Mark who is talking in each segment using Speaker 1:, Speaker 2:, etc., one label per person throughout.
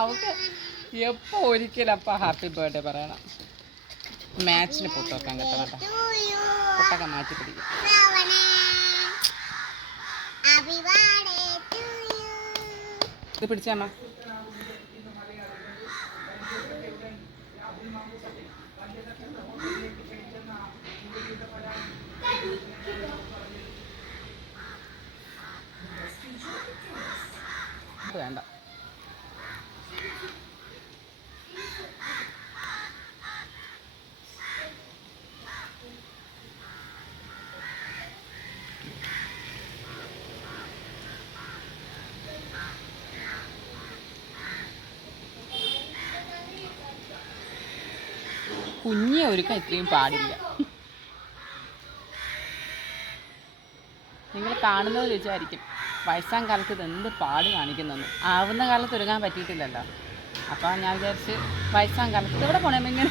Speaker 1: അവക്ക് എപ്പോ ഒരിക്കലും ഹാപ്പി ബർത്ത്ഡേ പറയണം. മാച്ചിന് പൊട്ട് വെക്കാൻ കേട്ടോ കേട്ടോ പൊട്ടൊക്കെ മാറ്റി പിടിക്കും. ഇത് പിടിച്ചാമ്മ ഇത് കുഞ്ഞെ ഒരുക്കാൻ ഇത്രയും പാടില്ല. നിങ്ങൾ കാണുന്നത് വിചാരിക്കും വയസ്സാം കാലത്ത് ഇത് എന്ത് പാട് കാണിക്കുന്നു ആവുന്ന കാലത്ത് ഒരുങ്ങാൻ പറ്റിയിട്ടില്ലല്ലോ. അപ്പോൾ ഞാൻ വിചാരിച്ച് വയസ്സാം കാലത്ത് ഇവിടെ പോണേ ഇങ്ങനെ?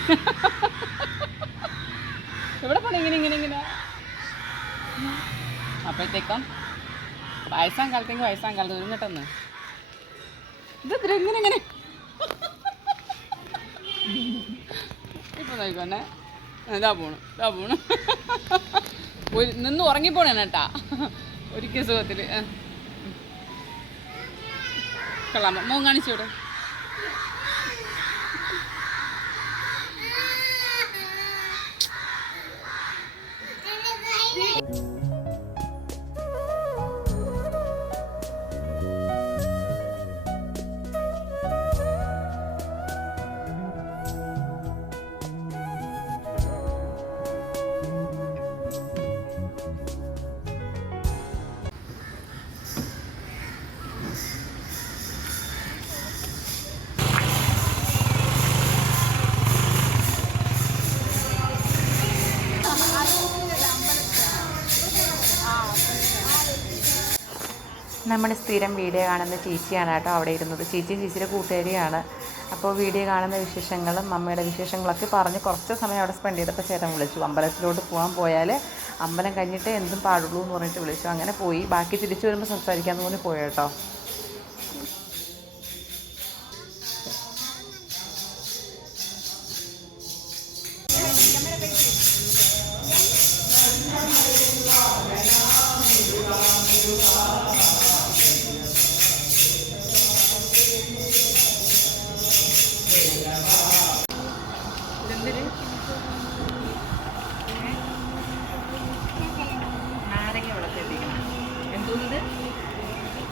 Speaker 1: എവിടെ പോണേ ഇങ്ങനെ ഇങ്ങനെ ഇങ്ങനെ? അപ്പോഴത്തേക്കും വയസ്സാം കാലത്തേക്ക് വയസ്സാം കാലത്ത് ഒരുങ്ങട്ടെന്ന്. ഇത് ഇങ്ങനെ ഇങ്ങനെ? ഇതാ പോണു ഇതാ പോണു. ഒരു നിന്ന് ഉറങ്ങിപ്പോണേ കേട്ടാ. ഒരിക്കൽ സുഖത്തിൽ കൊള്ളാമ മോൻ കാണിച്ചൂടെ
Speaker 2: നമ്മുടെ സ്ഥിരം വീഡിയോ കാണുന്ന ചേച്ചിയാണ് കേട്ടോ അവിടെ ഇരുന്നത്. ചേച്ചി ചേച്ചിയുടെ കൂട്ടുകാരിയാണ്. അപ്പോൾ വീഡിയോ കാണുന്ന വിശേഷങ്ങളും അമ്മയുടെ വിശേഷങ്ങളൊക്കെ പറഞ്ഞ് കുറച്ച് സമയം അവിടെ സ്പെൻഡ് ചെയ്തപ്പോൾ ചേട്ടൻ വിളിച്ചു. അമ്പലത്തിലോട്ട് പോകാൻ പോയാൽ അമ്പലം കഴിഞ്ഞിട്ട് എന്തും പാടുള്ളൂ എന്ന് പറഞ്ഞിട്ട് വിളിച്ചു. അങ്ങനെ പോയി. ബാക്കി തിരിച്ചു വരുമ്പോൾ സംസാരിക്കാമെന്ന് പറഞ്ഞ് പോയി കേട്ടോ.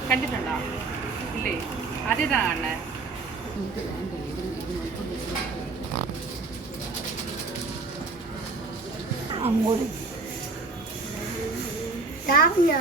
Speaker 3: கண்டிப்பாண்டா
Speaker 1: இல்லை அதுதான் அண்ணன் தாவியா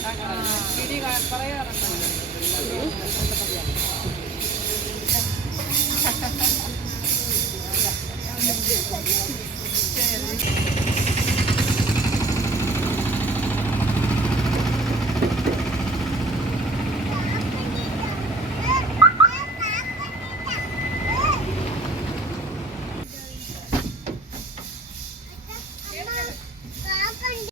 Speaker 1: വീട്ടിൽ